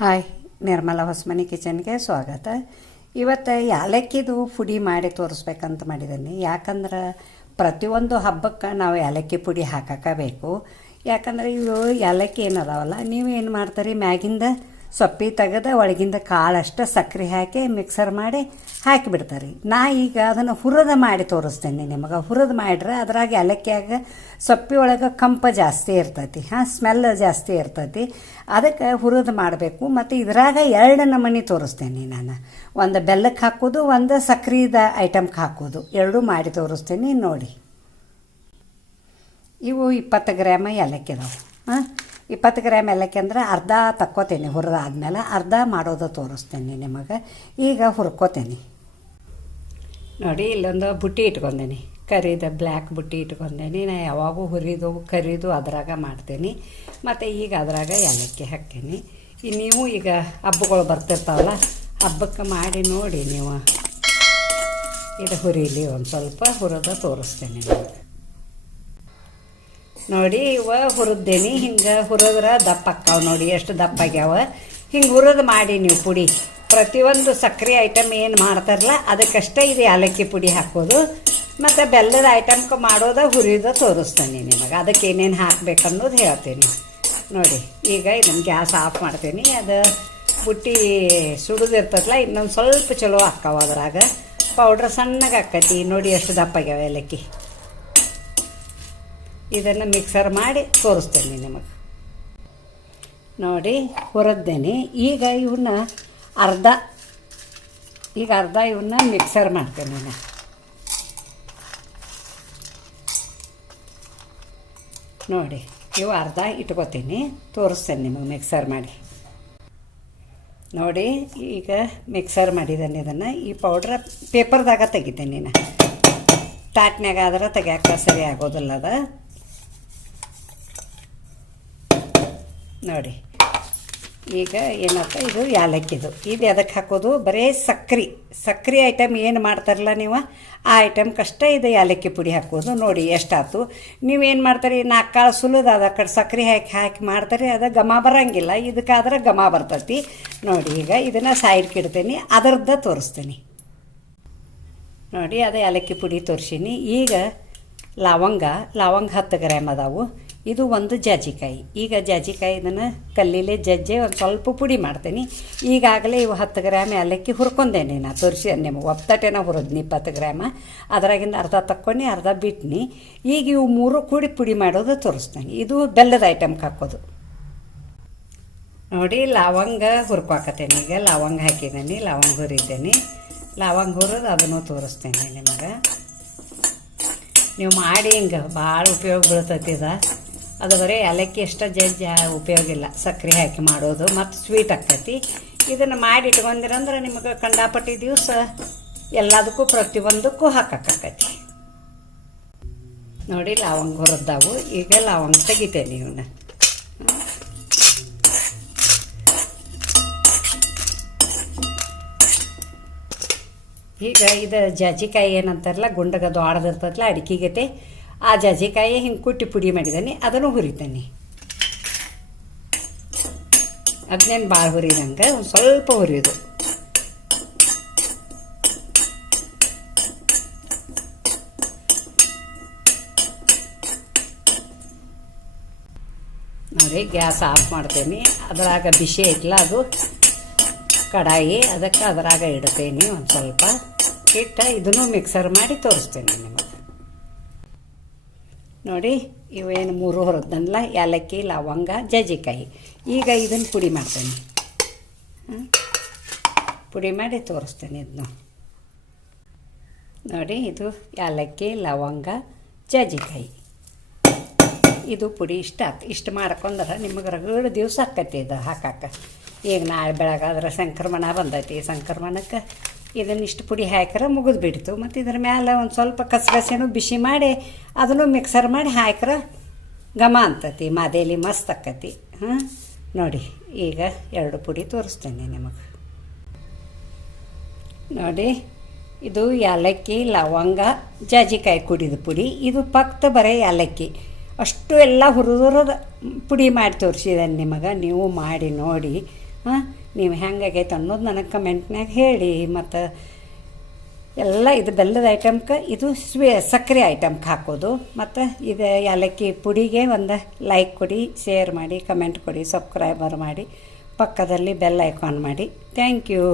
Hi, Nirmala Hosamani ಕಿಚನ್ಗೆ ಸ್ವಾಗತ. ಇವತ್ತು ಯಾಲಕ್ಕಿದು ಪುಡಿ ಮಾಡಿ ತೋರಿಸ್ಬೇಕಂತ ಮಾಡಿದ್ದೀನಿ. ಯಾಕಂದ್ರೆ ಪ್ರತಿಯೊಂದು ಹಬ್ಬಕ್ಕೆ ನಾವು ಏಲಕ್ಕಿ ಪುಡಿ ಹಾಕಬೇಕು ಯಾಕಂದ್ರೆ ಇವು ಯಾಲಕ್ಕಿ ಏನದಾವಲ್ಲ, ನೀವು ಏನು ಮಾಡ್ತೀರಿ, ಮ್ಯಾಗಿಂದ ಸೊಪ್ಪಿ ತೆಗೆದು ಒಳಗಿಂದ ಕಾಳಷ್ಟು ಸಕ್ಕರೆ ಹಾಕಿ ಮಿಕ್ಸರ್ ಮಾಡಿ ಹಾಕಿಬಿಡ್ತಾರೆ. ನಾ ಈಗ ಅದನ್ನು ಹುರಿದು ಮಾಡಿ ತೋರಿಸ್ತೇನೆ ನಿಮಗೆ. ಹುರಿದು ಮಾಡಿದ್ರೆ ಅದ್ರಾಗ ಏಲಕ್ಕಿಯಾಗ ಸೊಪ್ಪಿ ಒಳಗೆ ಕಂಪ ಜಾಸ್ತಿ ಇರ್ತೈತಿ. ಹಾಂ ಸ್ಮೆಲ್ ಜಾಸ್ತಿ ಇರ್ತೈತಿ. ಅದಕ್ಕೆ ಹುರಿದು ಮಾಡಬೇಕು. ಮತ್ತು ಇದ್ರಾಗ ಎರಡು ನಮೂನಿ ತೋರಿಸ್ತೇನೆ ನಾನು. ಒಂದು ಬೆಲ್ಲಕ್ಕೆ ಹಾಕೋದು, ಒಂದು ಸಕ್ಕರೆದ ಐಟಮ್ಗೆ ಹಾಕೋದು. ಎರಡೂ ಮಾಡಿ ತೋರಿಸ್ತೀನಿ ನೋಡಿ. ಇವು ಇಪ್ಪತ್ತು ಗ್ರಾಮ ಏಲಕ್ಕಿ ಅದಾವೆ. ಹಾಂ ಇಪ್ಪತ್ತು ಗ್ರಾಮ್ ಏಲಕ್ಕಿ ಅಂದ್ರೆ ಅರ್ಧ ತಕ್ಕೋತೇನೆ, ಹುರಿದಾದ್ಮೇಲೆ ಅರ್ಧ ಮಾಡೋದು ತೋರಿಸ್ತೇನೆ ನಿಮಗೆ. ಈಗ ಹುರ್ಕೋತೇನೆ. ನೋಡಿ, ಇಲ್ಲೊಂದು ಬುಟ್ಟಿ ಇಟ್ಕೊಂಡೇನಿ ಕರಿದ ಬ್ಲ್ಯಾಕ್ ಬುಟ್ಟಿ ಇಟ್ಕೊಂಡೇನಿ ನಾ ಯಾವಾಗೂ ಹುರಿದು, ಕರಿದು ಅದ್ರಾಗ ಮಾಡ್ತೀನಿ. ಮತ್ತು ಈಗ ಅದ್ರಾಗ ಏಲಕ್ಕಿ ಹಾಕ್ತೀನಿ. ನೀವು ಈಗ ಹಬ್ಬಗಳು ಬರ್ತಿರ್ತಾವಲ್ಲ, ಹಬ್ಬಕ್ಕೆ ಮಾಡಿ ನೋಡಿ ನೀವು. ಇದು ಹುರಿಲಿ, ಒಂದು ಸ್ವಲ್ಪ ಹುರಿದ ತೋರಿಸ್ತೇನೆ ನಿಮಗೆ. ನೋಡಿ, ಇವ ಹುರಿದೇನಿ ಹಿಂಗೆ ಹುರಿದ್ರೆ ದಪ್ಪ ಅಕ್ಕಾವ ನೋಡಿ, ಎಷ್ಟು ದಪ್ಪ ಆಗ್ಯಾವ. ಹಿಂಗೆ ಹುರಿದು ಮಾಡಿ ನೀವು ಪುಡಿ. ಪ್ರತಿಯೊಂದು ಸಕ್ಕರೆ ಐಟಮ್ ಏನು ಮಾಡ್ತಾರಲ್ಲ, ಅದಕ್ಕಷ್ಟೇ ಇದು ಏಲಕ್ಕಿ ಪುಡಿ ಹಾಕೋದು. ಮತ್ತು ಬೆಲ್ಲದ ಐಟಮ್ಗೆ ಮಾಡೋದ, ಹುರಿದ ತೋರಿಸ್ತೀನಿ ನಿಮಗೆ. ಅದಕ್ಕೆ ಏನೇನು ಹಾಕ್ಬೇಕು ಅನ್ನೋದು ಹೇಳ್ತೀನಿ. ನೋಡಿ, ಈಗ ಇದನ್ನು ಗ್ಯಾಸ್ ಆಫ್ ಮಾಡ್ತೀನಿ. ಅದು ಬುಟ್ಟಿ ಸುಡುದಿರ್ತದಲ್ಲ, ಇನ್ನೊಂದು ಸ್ವಲ್ಪ ಚಲೋ ಅಕ್ಕಾವ ಅದ್ರಾಗ. ಪೌಡ್ರ್ ಸಣ್ಣಗೆ ಹಾಕತಿ ನೋಡಿ, ಎಷ್ಟು ದಪ್ಪ ಆಗ್ಯಾವ ಏಲಕ್ಕಿ ಇದನ್ನು ಮಿಕ್ಸರ್ ಮಾಡಿ ತೋರಿಸ್ತೇನೆ ನಿಮಗೆ. ನೋಡಿ, ಹುರಿದ್ದೇನೆ. ಈಗ ಇವನ್ನ ಅರ್ಧ, ಈಗ ಅರ್ಧ ಇವನ್ನ ಮಿಕ್ಸರ್ ಮಾಡ್ತೇನೆ ನಾನು. ನೋಡಿ, ಇವು ಅರ್ಧ ಇಟ್ಕೋತೀನಿ. ತೋರಿಸ್ತೇನೆ ನಿಮಗೆ ಮಿಕ್ಸರ್ ಮಾಡಿ. ನೋಡಿ, ಈಗ ಮಿಕ್ಸರ್ ಮಾಡಿದ್ದೇನೆ ಇದನ್ನು. ಈ ಪೌಡ್ರ ಪೇಪರ್ದಾಗ ತೆಗಿತೇನೆ ನಾನು. ತಾಟ್ನ್ಯಾಗ ಆದ್ರೆ ತೆಗಿಯಾಕ ಸರಿ ಆಗೋದಿಲ್ಲ ಅದ. ನೋಡಿ. ಈಗ ಏನಪ್ಪ ಇದು ಯಾಲಕ್ಕಿದು. ಇದು ಎದಕ್ಕೆ ಹಾಕೋದು? ಬರೀ ಸಕ್ರೆ. ಸಕ್ರೆ ಐಟಮ್ ಏನು ಮಾಡ್ತಾರಲ್ಲ ನೀವು? ಆ ಐಟಮ್ ಕಷ್ಟ ಇದು ಯಾಲಕ್ಕಿ ಪುಡಿ ಹಾಕೋದು. ನೋಡಿ ಎಷ್ಟಾಯ್ತು ನೀವೇನು ಮಾಡ್ತೀರಿ? ನಾಲ್ಕು ಕಾಳು ಸುಲಿದು ಅದು ಕಡೆ ಸಕ್ರೆ ಹಾಕಿ ಹಾಕಿ ಮಾಡ್ತಾರೆ. ಅದು ಘಮ ಬರೋಂಗಿಲ್ಲ. ಇದಕ್ಕಾದ್ರೆ ಘಮ ಬರ್ತೈತಿ. ನೋಡಿ, ಈಗ ಇದನ್ನು ಸೈಡ್ಗೆ ಇಡ್ತೀನಿ. ಅದರದ್ದ ತೋರಿಸ್ತೀನಿ. ನೋಡಿ, ಅದು ಏಲಕ್ಕಿ ಪುಡಿ ತೋರಿಸೀನಿ. ಈಗ ಲವಂಗ ಲವಂಗ ಹತ್ತು ಗ್ರಾಮ್ ಅದಾವು. ಇದು ಒಂದು ಜಾಜಿಕಾಯಿ. ಈಗ ಜಾಜಿಕಾಯಿ ಇದನ್ನು ಕಲ್ಲಿಲೆ ಜಜ್ಜೆ ಒಂದು ಸ್ವಲ್ಪ ಪುಡಿ ಮಾಡ್ತೀನಿ. ಈಗಾಗಲೇ ಇವು ಹತ್ತು ಗ್ರಾಮ್ ಏಲಕ್ಕಿ ಹುರ್ಕೊಂಡೇನೆ ನಾ. ತೋರಿಸಿ ನಿಮಗೆ. ಒಪ್ತಟೆನ ಹುರಿದ್ನಿ ಇಪ್ಪತ್ತು ಗ್ರಾಮ. ಅದರಾಗಿಂದ ಅರ್ಧ ತಕ್ಕೊಂಡು ಅರ್ಧ ಬಿಟ್ನಿ. ಈಗ ಇವು ಮೂರು ಕೂಡಿ ಪುಡಿ ಮಾಡೋದು ತೋರಿಸ್ತೀನಿ. ಇದು ಬೆಲ್ಲದ ಐಟಮ್ಗೆ ಹಾಕೋದು. ನೋಡಿ, ಲವಂಗ ಹುರ್ಕೊಕತ್ತೇನೆ. ಈಗ ಲವಂಗ ಹಾಕಿದ್ದೀನಿ ಲವಂಗ ಹುರಿದ್ದೇನೆ ಲವಂಗ ಹುರಿದು ಅದನ್ನು ತೋರಿಸ್ತೇನೆ ನಿಮಗೆ. ನೀವು ಮಾಡಿ ಹಿಂಗೆ. ಭಾಳ ಉಪಯೋಗ ಬೀಳ್ತೈತಿ ಇದು. ಅದು ಬರೀ ಏಲಕ್ಕಿ ಎಷ್ಟು ಜಜ್ಜಿ ಉಪಯೋಗ ಇಲ್ಲ. ಸಕ್ಕರೆ ಹಾಕಿ ಮಾಡೋದು ಮತ್ತು ಸ್ವೀಟ್ ಆಗ್ತೈತಿ. ಇದನ್ನು ಮಾಡಿ ಇಟ್ಕೊಂಡಿರಂದ್ರೆ ನಿಮಗೆ ಕಂಡಾಪಟ್ಟಿ ದಿವಸ ಎಲ್ಲದಕ್ಕೂ ಪ್ರತಿಯೊಂದಕ್ಕೂ ಹಾಕಕ್ಕಾಕೈತಿ ನೋಡಿ ಲವಂಗ ಹುರಿದಾವು. ಈಗ ಲವಂಗ ತೆಗಿತೇನೆ ಇವನ್ನ ಈಗ ಇದು ಜಾಜಿಕಾಯಿ ಏನಂತಾರಲ್ಲ ಗುಂಡಗದು ದೊಡ್ಡದಿರ್ತದಲ್ಲ ಅಡಿಕೆಗತೆ ಆ ಜಾಜಿಕಾಯಿ ಹಿಂಗೆ ಕುಟ್ಟಿ ಪುಡಿ ಮಾಡಿದ್ದೀನಿ ಅದನ್ನು ಹುರಿತೇನೆ. ಅದನ್ನೇನು ಭಾಳ ಹುರಿದಂಗೆ, ಒಂದು ಸ್ವಲ್ಪ ಹುರಿಯೋದು. ನೋಡಿ, ಗ್ಯಾಸ್ ಆಫ್ ಮಾಡ್ತೇನೆ. ಅದ್ರಾಗ ಬಿಸಿ ಐತಲ್ಲ ಅದು. ಕಡಾಯಿ, ಅದಕ್ಕೆ ಅದರಾಗ ಇಡ್ತೇನೆ ಒಂದು ಸ್ವಲ್ಪ. ಇಟ್ಟು ಇದನ್ನು ಮಿಕ್ಸರ್ ಮಾಡಿ ತೋರಿಸ್ತೇನೆ ನಿಮಗೆ. ನೋಡಿ, ಇವೇನು ಮೂರು ಹೊರದಲ್ಲ ಏಲಕ್ಕಿ, ಲವಂಗ, ಜಜ್ಜಿಕಾಯಿ. ಈಗ ಇದನ್ನು ಪುಡಿ ಮಾಡ್ತೇನೆ. ಪುಡಿ ಮಾಡಿ ತೋರಿಸ್ತೇನೆ ಇದನ್ನು ನೋಡಿ, ಇದು ಏಲಕ್ಕಿ, ಲವಂಗ, ಜಜ್ಜಿಕಾಯಿ. ಇದು ಪುಡಿ ಇಷ್ಟ ಆತು. ಇಷ್ಟು ಮಾಡ್ಕೊಂಡ್ರೆ ನಿಮಗೆ ರಗಡ ದಿವಸ ಆಕೈತಿ ಇದು ಹಾಕಕ್ಕೆ ಈಗ ನಾಳೆ ಬೆಳಗಾದ್ರೆ ಸಂಕ್ರಮಣ ಬಂದೈತಿ ಸಂಕ್ರಮಣಕ್ಕೆ. ಇದನ್ನು ಇಷ್ಟು ಪುಡಿ ಹಾಕ್ರೆ ಮುಗಿದು ಬಿಡ್ತು. ಮತ್ತು ಇದ್ರ ಮೇಲೆ ಒಂದು ಸ್ವಲ್ಪ ಕಸಗಸೆನೂ ಬಿಸಿ ಮಾಡಿ ಅದನ್ನು ಮಿಕ್ಸರ್ ಮಾಡಿ ಹಾಕ್ರೆ ಘಮ ಅಂತತಿ, ಮಾದೇಲಿ ಮಸ್ತ್ ಆಕತಿ. ಹಾಂ? ನೋಡಿ, ಈಗ ಎರಡು ಪುಡಿ ತೋರಿಸ್ತೇನೆ ನಿಮಗೆ. ನೋಡಿ, ಇದು ಏಲಕ್ಕಿ, ಲವಂಗ, ಜಾಜಿಕಾಯಿ ಕುಡಿದ ಪುಡಿ. ಇದು ಪಕ್ತ ಬರೀ ಏಲಕ್ಕಿ. ಅಷ್ಟು ಎಲ್ಲ ಹುರಿದುರದ ಪುಡಿ ಮಾಡಿ ತೋರಿಸಿದ್ದೇನೆ ನಿಮಗೆ. ನೀವು ಮಾಡಿ ನೋಡಿ. ಹಾಂ? ನೀವು ಹೆಂಗಾಗೈತೆ ಅನ್ನೋದು ನನಗೆ ಕಮೆಂಟ್ನಾಗ ಹೇಳಿ, ಮತ್ತು ಎಲ್ಲ ಇದು ಬೆಲ್ಲದ ಐಟಮ್ಗೆ ಇದು ಸ್ವೇ ಸಕ್ಕರೆ ಐಟಮ್ಗೆ ಹಾಕೋದು. ಮತ್ತು ಇದು ಏಲಕ್ಕಿ ಪುಡಿಗೆ ಒಂದು ಲೈಕ್ ಕೊಡಿ ಶೇರ್ ಮಾಡಿ ಕಮೆಂಟ್ ಕೊಡಿ ಸಬ್ಸ್ಕ್ರೈಬರ್ ಮಾಡಿ, ಪಕ್ಕದಲ್ಲಿ ಬೆಲ್ ಐಕಾನ್ ಮಾಡಿ. Thank you